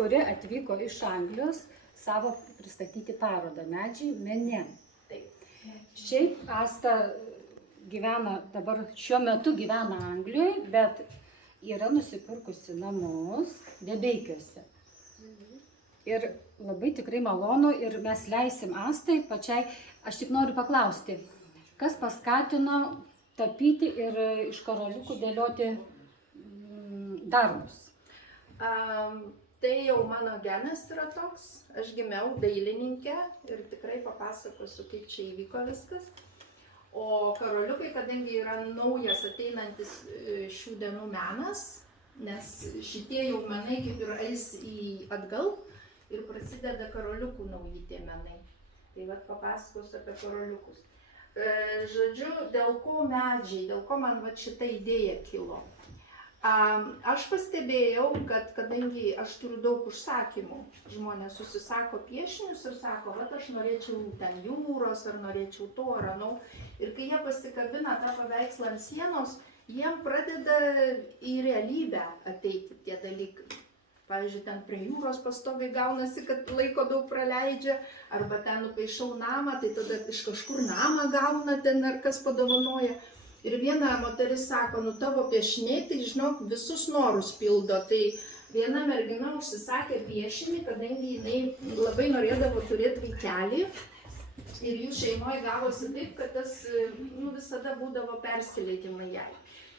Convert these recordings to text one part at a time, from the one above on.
kuri atvyko iš Anglijos savo pristatyti parodą Medžiai mene. Šiaip Asta gyvena, dabar šiuo metu gyvena Anglijoje, bet yra nusipirkusi namus Debeikiuose. Ir labai tikrai malonu ir mes leisim Astai pačiai. Aš tik noriu paklausti, kas paskatino tapyti ir iš karoliukų dėlioti darbus? Tai jau mano genas yra toks. Aš gimiau dailininkė ir tikrai papasakosiu, kaip čia įvyko viskas. O karoliukai, kadangi yra naujas ateinantis šių dienų menas, nes šitie jau menai kaip ir eis atgal ir prasideda karoliukų nauji tie menai. Tai vat papasakosiu apie karoliukus. Žodžiu, dėl ko medžiai, dėl ko man vat šita idėja kilo. Aš pastebėjau, kad kadangi aš turiu daug užsakymų, žmonės susisako piešinius ir sako, vat aš norėčiau ten jūros, ar norėčiau to, ar ano. Ir kai jie pasikabina tą paveikslą ant sienos, jiem pradeda į realybę ateiti tie dalykai. Pavyzdžiui, ten prie jūros pastoviai gaunasi, kad laiko daug praleidžia, arba ten nupaišau namą, tai tada iš kažkur namą gauna ten ar kas padovanoja. Ir viena moteris sako, nu tavo piešiniai, tai žinok, visus norus pildo. Tai viena mergina užsisakė piešinį, kadangi jinai labai norėdavo turėti vaikelį. Ir jų šeimoje gavosi taip, kad tas visada būdavo persileidimai jai.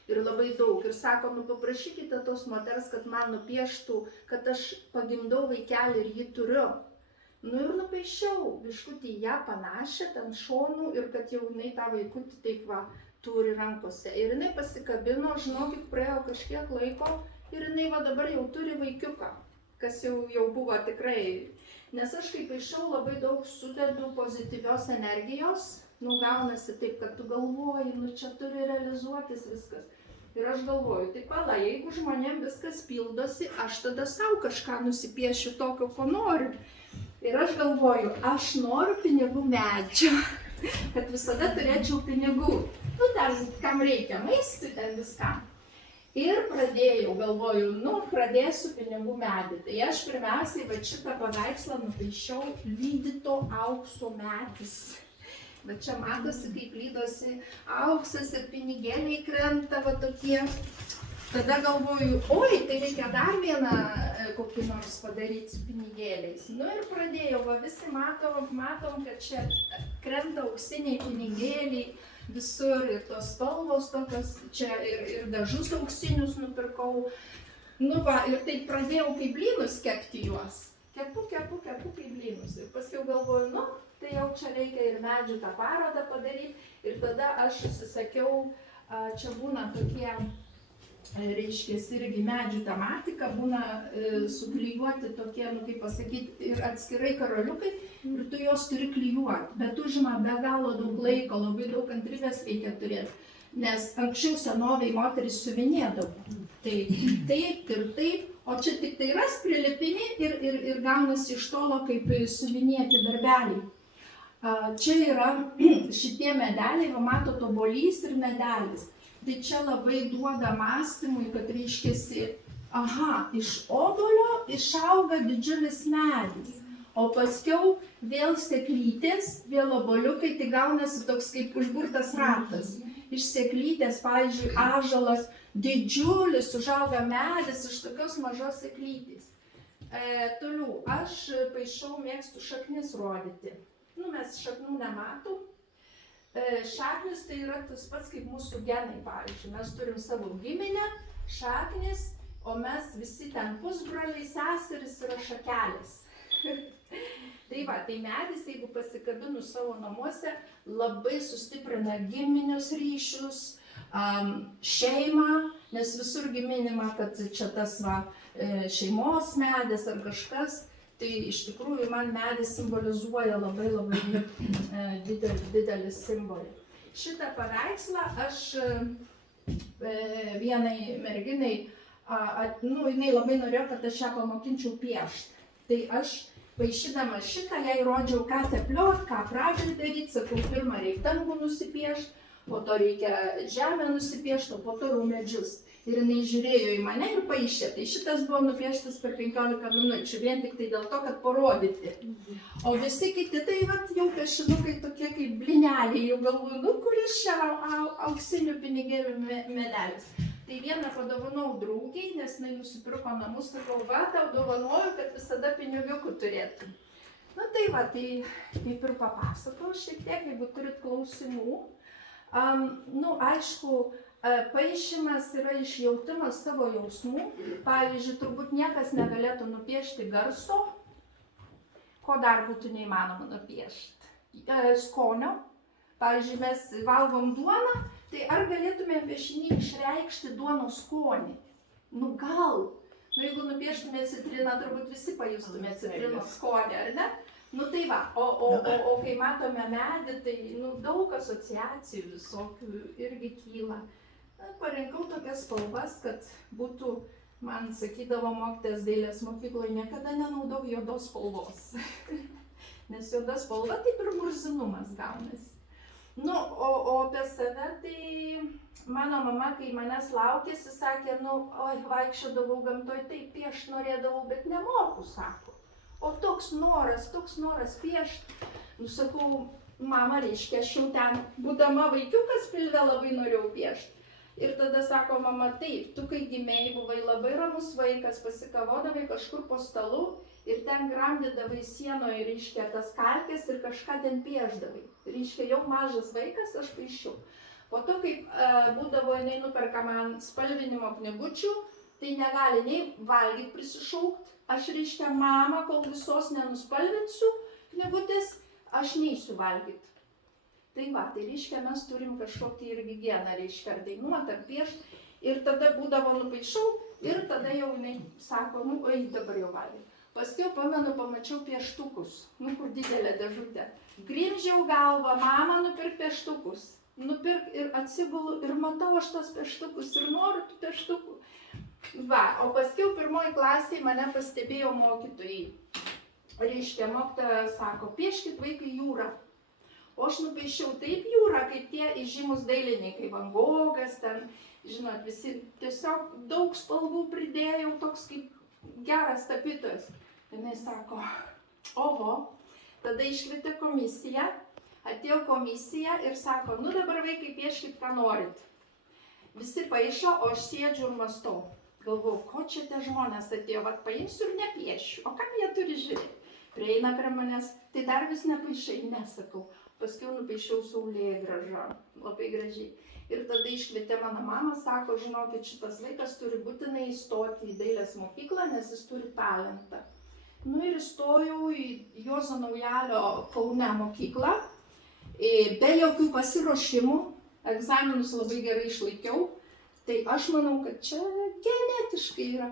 Ir labai daug. Ir sako, nu paprašykite tos moters, kad man nupieštų, kad aš pagimdau vaikelį ir jį turiu. Nu ir nupaišiau biškutį ją panašią, ten šonų ir kad jau jinai tą vaikutį taip va turi rankose. Ir jinai pasikabino, žinokit, praėjo kažkiek laiko ir jinai va dabar jau turi vaikiuką, kas jau buvo tikrai. Nes aš kai paišau labai daug sudedu pozityvios energijos, gaunasi taip, kad tu galvoji, čia turi realizuotis viskas. Ir aš galvoju, tai pala, jeigu žmonėm viskas pildosi, aš tada savo kažką nusipiešiu tokio, ko noriu. Ir aš galvoju, aš noriu pinigų medžio, kad visada turėčiau pinigų. Ten kam reikia, maistui, ten viskam. Ir pradėjau, galvoju, pradėsiu pinigų medį. Tai aš pirmiausiai va šitą paveikslą nupaišiau lydyto aukso medis. Va čia matosi, kaip lydosi auksas ir pinigėliai krenta va tokie. Tada galvoju, oi, tai reikia dar vieną kokį nors padaryti su pinigėliais. Ir pradėjau, va visi matom, kad čia krenta auksiniai pinigėliai visur ir tos spalvos tokios, čia ir dažus auksinius nupirkau. Ir taip pradėjau kaip blynus kepti juos. Kepu kaip blynus. Ir paskui galvoju, tai jau čia reikia ir medžių tą parodą padaryti. Ir tada aš susisakiau, čia būna tokie, reiškia, irgi medžių tematika, būna suklijuoti tokie, kaip pasakyti, ir atskirai karoliukai, ir tu juos turi klijuoti. Bet užima be galo daug laiko, labai daug kantrybės reikia turėti, nes anksčiau senoviai moterys siuvinėdavo. Tai taip ir taip, o čia tik tai ras prilipini ir gaunasi iš tolo kaip siuvinėti darbeliai. Čia yra šitie medeliai, va matot, obuolys ir medelis. Tai čia labai duoda mąstymui, kad reiškiasi, iš obuolio išauga didžiulis medis, o paskiau vėl sėklytės, vėl obuoliukai, tai gaunasi toks kaip užburtas ratas. Iš sėklytės, pavyzdžiui, ąžuolas didžiulis, užauga medis iš tokios mažos sėklytės. Toliau, aš paišau, mėgstu šaknis rodyti. Mes šaknų nematom. Šaknis tai yra tas pats kaip mūsų genai, pavyzdžiui. Mes turim savo giminę, šaknis, o mes visi ten pusbroliai, seseris yra šakelės. Tai va, tai medis, jeigu pasikabinu savo namuose, labai sustiprina giminius ryšius, šeimą, nes visur giminima, kad čia tas va, šeimos medis ar kažkas. Tai iš tikrųjų man medis simbolizuoja labai didelį simbolį. Šitą paveikslą aš vienai merginai, jinai labai norėjo, kad aš ją pamokinčiau piešti. Tai aš paišydama šitą, jai rodžiau, ką tepliot, ką pradžiai daryti, sakau, pirmą reikia dangų nusipiešti, po to reikia žemę nusipiešti, o po to jau medžius. Ir jinai žiūrėjo į mane ir paišė. Tai šitas buvo nupieštas per 15 minučių, vien tik tai dėl to, kad parodyti. O visi kiti tai vat, jau piešinukai tokie kaip blineliai, jau galvoju, nu kuris čia auksinių pinigėlių medelis. Tai vieną padovanau draugiai, nes jinai nusipirko namus, sakau, va, tau dovanoju, kad visada pinigiukų turėtum. Na tai va, tai kaip ir papasakau šiek tiek, jeigu turit klausimų. Nu, aišku, paišymas yra išjautimas savo jausmų. Pavyzdžiui, turbūt niekas negalėtų nupiešti garso, ko dar būtų neįmanoma nupiešti. Skonio. Pavyzdžiui, mes valgom duoną, tai ar galėtume piešinį išreikšti duonos skonį? Nu gal. Nu, jeigu nupieštume citriną, turbūt visi pajustume citrinos skonį, ar ne? Nu tai va, o kai matome medį, tai nu, daug asociacijų visokių irgi kyla. Parinkau tokias spalvas, kad būtų, man sakydavo mokytojas dailės mokykloje, niekada nenaudau juodos spalvos. Nes juoda spalva taip ir murzinumas gaunasi. Nu, o apie save, tai mano mama, kai manęs laukėsi, sakė, nu, oi, vaikščiodavau gamtoj, taip piešt norėdavau, bet nemoku, sako. O toks noras piešt. Nu, sakau, mama, reiškia, aš jau ten, būdama vaikiukas pilve, labai norėjau piešt. Ir tada sako mama, taip, tu kai gimėjai buvai labai ramus vaikas, pasikavodavai kažkur po stalu ir ten gramdydavai sienoje, reiškia, tas kalkės ir kažką ten piešdavai. Reiškia, jau mažas vaikas, aš paišiau. Po to, kaip būdavo, jinai nuperka man spalvinimo knygučių, tai negali nei valgyti prisišaukti. Aš, reiškia, mama, kol visos nenuspalvinsiu knygutės, aš neisiu valgyti. Tai va, tai reiškia, mes turim kažkokį irgi geną, reiškia, ar dainuoti, ar piešti. Ir tada būdavo nupaišau ir tada jau jinai sako, nu, oi, dabar jau valgiau. Paskui pamenu, pamačiau pieštukus, nu, kur didelė dėžutė. Grimdžiau galvą, mama, nupirk pieštukus. Nupirk ir atsigulu ir matau aš tos pieštukus ir noriu tų pieštukų. Va, o paskui pirmoji klasėje mane pastebėjo mokytojai. Reiškia, mokytoja sako, pieškit vaikai jūrą. O aš nupaišiau taip jūrą, kaip tie įžymus dailininkai, Van Gogas, ten, žinot, visi tiesiog daug spalvų pridėjau, toks kaip geras tapytojas. Jinai sako, oho, tada iškvietė komisiją, atėjo komisija ir sako, nu dabar vaikai pieškit, ką norit. Visi paišo, o aš sėdžiu ir mąstau. Galvoju, ko čia tie žmonės atėjo, vat paimsiu ir nepiešiu, o kam jie turi žiūrėti? Prieina prie manęs, tai dar vis nepaišai, nesakau. Paskui nupaišiau saulėgrąžą, labai gražiai. Ir tada iškvietė mano mamą, sako, žinokit, šitas vaikas turi būtinai įstoti į dailės mokyklą, nes jis turi talentą. Nu ir įstojau į Juozo Naujalio Kaune mokyklą, be jokių pasiruošimų, egzaminus labai gerai išlaikiau. Tai aš manau, kad čia genetiškai yra.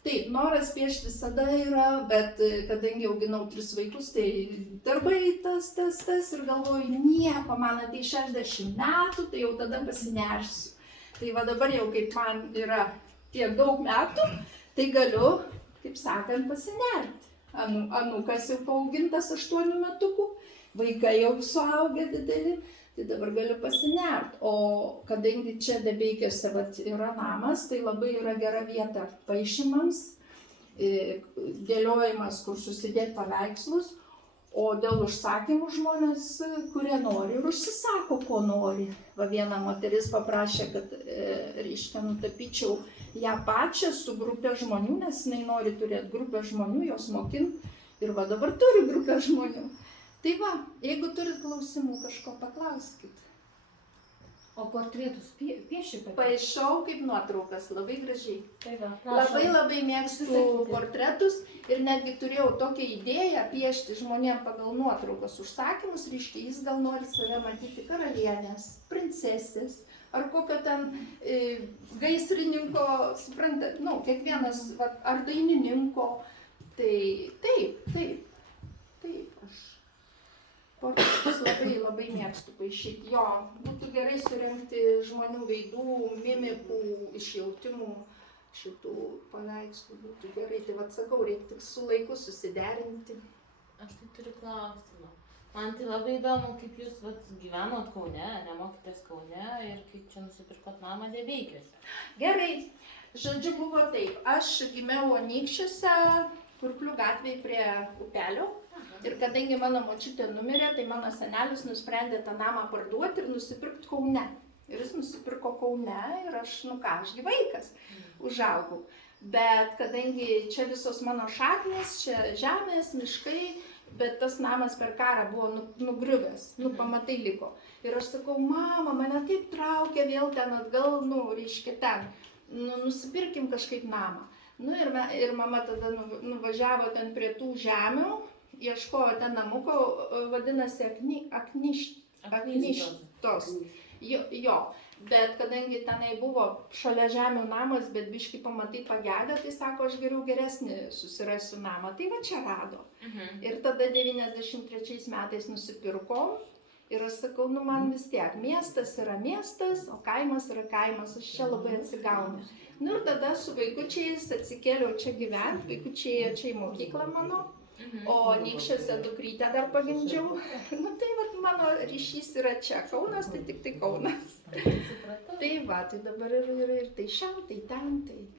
Taip, noras piešti visada yra, bet kadangi auginau 3 vaikus, tai darbai tas ir galvoju, nieko, man atei 60 metų, tai jau tada pasinersiu. Tai va dabar jau kaip man yra tiek daug metų, tai galiu, kaip sakant, pasinerti. Anūkas jau paaugintas 8 metukų, vaikai jau suaugę dideli, tai dabar galiu pasinerti. O kadangi čia Debeikiuose yra namas, tai labai yra gera vieta paišymams, dėliojimas, kur susidėti paveikslus, o dėl užsakymų žmonės, kurie nori ir užsisako, ko nori. Va viena moteris paprašė, kad, reiškia, nutapyčiau ją pačią su grupė žmonių, nes jinai nori turėti grupę žmonių, jos mokinti. Ir va dabar turi grupę žmonių. Tai va, jeigu turit klausimų, kažko paklauskit. O portretus piešite? Paišau kaip nuotraukas, labai gražiai. Tai va, prašom. Labai mėgstu portretus ir netgi turėjau tokią idėją piešti žmonėm pagal nuotraukas užsakymus, reiškia, jis gal nori save matyti karalienės, princesės, ar kokio ten gaisrininko, suprantat, nu, kiekvienas, va, ar dainininko. Tai taip, aš portretus labai mėgstu paišyti. Jo, būtų gerai surinkti žmonių veidų, mimikų, išjautimų, šitų paveikslų būtų gerai. Tai vad sakau, reikia tik su laiku susiderinti. Aš tai turiu klausimą. Man tai labai įdomu, kaip jūs vat, gyvenot Kaune, nemokėtės Kaune ir kaip čia nusipirkot namą Deveikėse. Gerai, žodžiu buvo taip, aš gimiau Anykščiuose, Kurklių gatvėje prie upelio. Ir kadangi mano močiutė numirė, tai mano senelis nusprendė tą namą parduoti ir nusipirkti Kaune. Ir jis nusipirko Kaune ir aš, nu ką, ašgi vaikas, užaugau. Bet kadangi čia visos mano šaknys, čia žemės, miškai, bet tas namas per karą buvo nugriuvęs, pamatai liko. Ir aš sakau, mama, mane taip traukia vėl ten atgal, reiškia ten, nusipirkim kažkaip namą. Ir mama tada nuvažiavo ten prie tų žemių, ieškojo ten namuko, vadinasi Akništos. Jo, bet kadangi tenai buvo šalia žemių namas, bet biški pamatai pagedę, tai sako, aš geriau geresnį susirasiu namą. Tai va čia rado. Ir tada 93 metais nusipirkom. Ir aš sakau, man vis tiek, miestas yra miestas, o kaimas yra kaimas, aš čia labai atsigaunu. Ir tada su vaikučiais atsikėliau čia gyventi, vaikučiai ėjo čia į mokyklą mano. O Anykščiuose dukrytę dar pagimdžiau. Tai vat mano ryšys yra čia. Kaunas, tai tik tai Kaunas. Tai va, tai dabar ir tai šiam, tai ten, tai.